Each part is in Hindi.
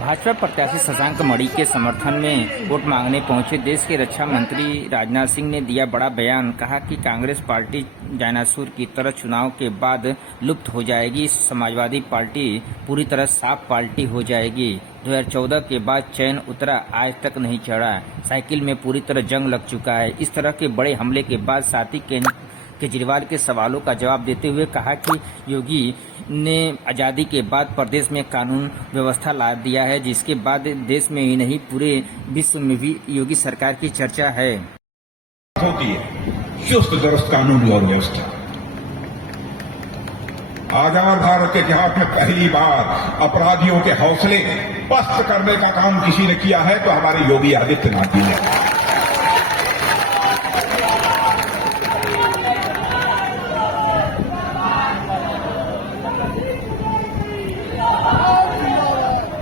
भाजपा प्रत्याशी शशांक मणि के समर्थन में वोट मांगने पहुंचे देश के रक्षा मंत्री राजनाथ सिंह ने दिया बड़ा बयान। कहा कि कांग्रेस पार्टी डायनासोर की तरह चुनाव के बाद लुप्त हो जाएगी। समाजवादी पार्टी पूरी तरह साफ पार्टी हो जाएगी। 2014 के बाद चैन उतरा आज तक नहीं चढ़ा। साइकिल में पूरी तरह जंग लग चुका है। इस तरह के बड़े हमले के बाद साथी केजरीवाल के सवालों का जवाब देते हुए कहा कि योगी ने आज़ादी के बाद प्रदेश में कानून व्यवस्था ला दिया है, जिसके बाद देश में ही नहीं पूरे विश्व में भी योगी सरकार की चर्चा है। होती है चुस्त दुरुस्त कानून और व्यवस्था। आजाद भारत के इतिहास में पहली बार अपराधियों के हौसले पस्त करने का काम किसी ने किया है तो हमारे योगी आदित्यनाथ जी ने।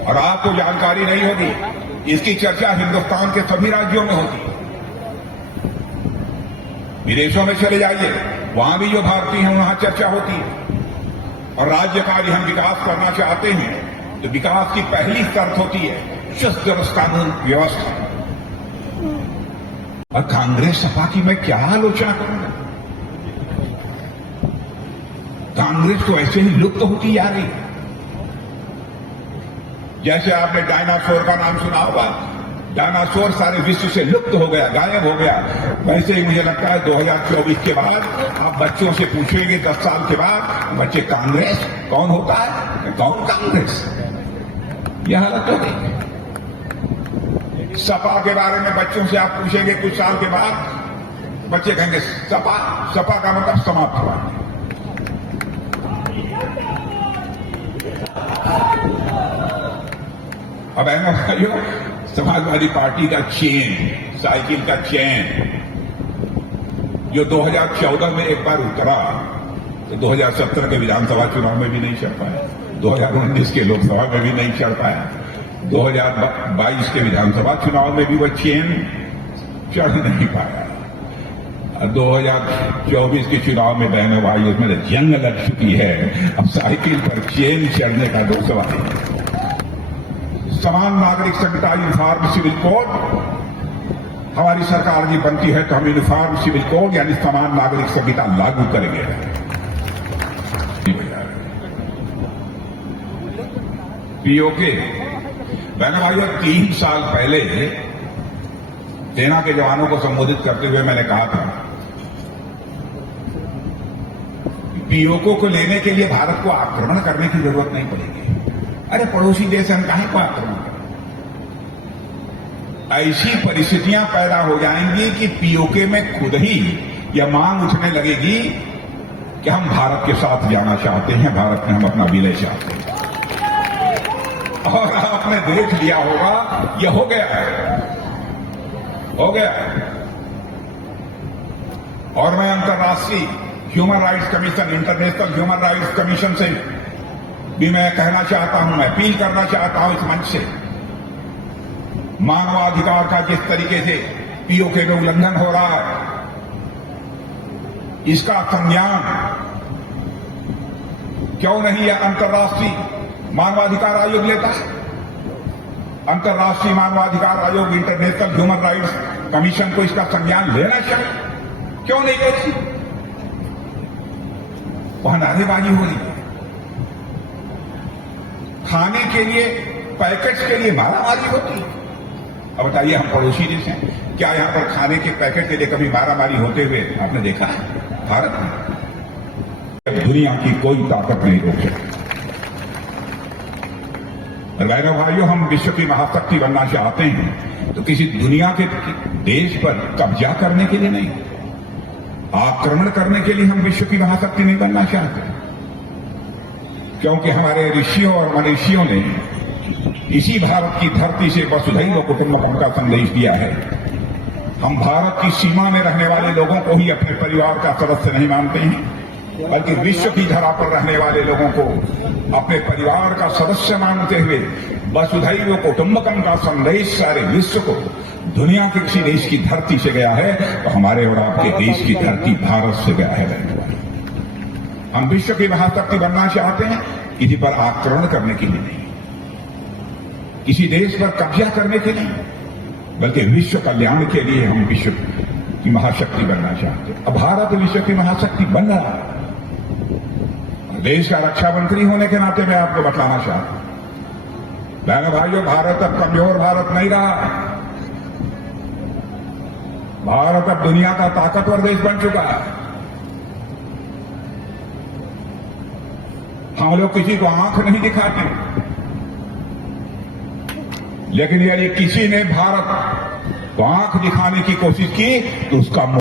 और आपको जानकारी नहीं होगी, इसकी चर्चा हिंदुस्तान के सभी राज्यों में होती है। विदेशों में चले जाइए, वहां भी जो भारतीय हैं वहां चर्चा होती है। और राज्य का यदि हम विकास करना चाहते हैं तो विकास की पहली शर्त होती है चुस्त दुरुस्त कानून व्यवस्था। और कांग्रेस सपा की मैं क्या आलोचना करूंगा? कांग्रेस तो ऐसे ही लुप्त होती जा रही है। जैसे आपने डायनासोर का नाम सुना होगा, डायनासोर सारे विश्व से लुप्त हो गया, गायब हो गया। वैसे ही मुझे लगता है 2024 के बाद आप बच्चों से पूछेंगे 10 साल के बाद, बच्चे कांग्रेस कौन होता है, कौन कांग्रेस, यह हालत हो गई। सपा के बारे में बच्चों से आप पूछेंगे कुछ साल के बाद, बच्चे कहेंगे सपा, सपा का मतलब समाप्त हुआ। अब भाइयों, समाजवादी पार्टी का चेन, साइकिल का चेन जो 2014 में एक बार उतरा तो 2017 के विधानसभा चुनाव में भी नहीं चढ़ पाया, 2019 के लोकसभा में भी नहीं चढ़ पाया, 2022 के विधानसभा चुनाव में भी वह चेन चढ़ नहीं पाया। 2024 के चुनाव में बहनों भाई उसमें जंग लग चुकी है। अब साइकिल पर चेन चढ़ने का दो सवाल है। समान नागरिक संहिता यूनिफॉर्म सिविल कोड, हमारी सरकार जी बनती है तो हम यूनिफॉर्म सिविल कोड यानी समान नागरिक संहिता लागू करेंगे। पीओके बहनों भाइयों, 3 साल पहले सेना के जवानों को संबोधित करते हुए मैंने कहा था पीओके को लेने के लिए भारत को आक्रमण करने की जरूरत नहीं पड़ेगी। अरे पड़ोसी देश हम काहे को आक्रमण करें? ऐसी परिस्थितियां पैदा हो जाएंगी कि पीओके में खुद ही यह मांग उठने लगेगी कि हम भारत के साथ जाना चाहते हैं, भारत में हम अपना विलय चाहते हैं। और आपने देख लिया होगा यह हो गया है, हो गया है। और मैं अंतर्राष्ट्रीय human rights commission, international human rights commission से भी मैं कहना चाहता हूं, मैं अपील करना चाहता हूं इस मंच से, मानवाधिकार का जिस तरीके से पीओके में उल्लंघन हो रहा है, इसका संज्ञान क्यों नहीं है अंतर्राष्ट्रीय मानवाधिकार आयोग लेता है? अंतर्राष्ट्रीय मानवाधिकार आयोग, इंटरनेशनल ह्यूमन राइट्स कमीशन को इसका संज्ञान लेना चाहिए, क्यों नहीं लेती? वहां नारेबाजी हो रही है। खाने के लिए, पैकेट्स के लिए मारामारी होती है। अब बताइए, हम पड़ोसी देश हैं, क्या यहां पर खाने के पैकेट के लिए कभी मारामारी होते हुए आपने देखा है भारत में? दुनिया की कोई ताकत नहीं रोक सकती। बहनों भाइयों, हम विश्व की महाशक्ति बनना चाहते हैं तो किसी दुनिया के देश पर कब्जा करने के लिए नहीं, आक्रमण करने के लिए हम विश्व की महाशक्ति नहीं बनना चाहते। क्योंकि हमारे ऋषियों और मनीषियों ने इसी भारत की धरती से वसुधैव कुटुंबकम का संदेश दिया है। हम भारत की सीमा में रहने वाले लोगों को ही अपने परिवार का सदस्य नहीं मानते हैं, बल्कि विश्व की धरा पर रहने वाले लोगों को अपने परिवार का सदस्य मानते हुए वसुधैव कुटुंबकम का संदेश सारे विश्व को, दुनिया के किसी देश की धरती से गया है तो हमारे और आपके देश की धरती भारत से गया है। हम विश्व की महाशक्ति बनना चाहते हैं, किसी पर आक्रमण करने के लिए नहीं। किसी देश पर कब्जा करने के लिए, बल्कि विश्व कल्याण के लिए हम विश्व की महाशक्ति बनना चाहते हैं। अब भारत विश्व की महाशक्ति बन रहा है। देश का रक्षा मंत्री होने के नाते मैं आपको बतलाना चाहता हूं, बहनों भाइयों, भारत अब कमजोर भारत नहीं रहा। भारत अब दुनिया का ताकतवर देश बन चुका है। हम लोग किसी को आंख नहीं दिखाते, लेकिन यदि किसी ने भारत को आंख दिखाने की कोशिश की तो उसका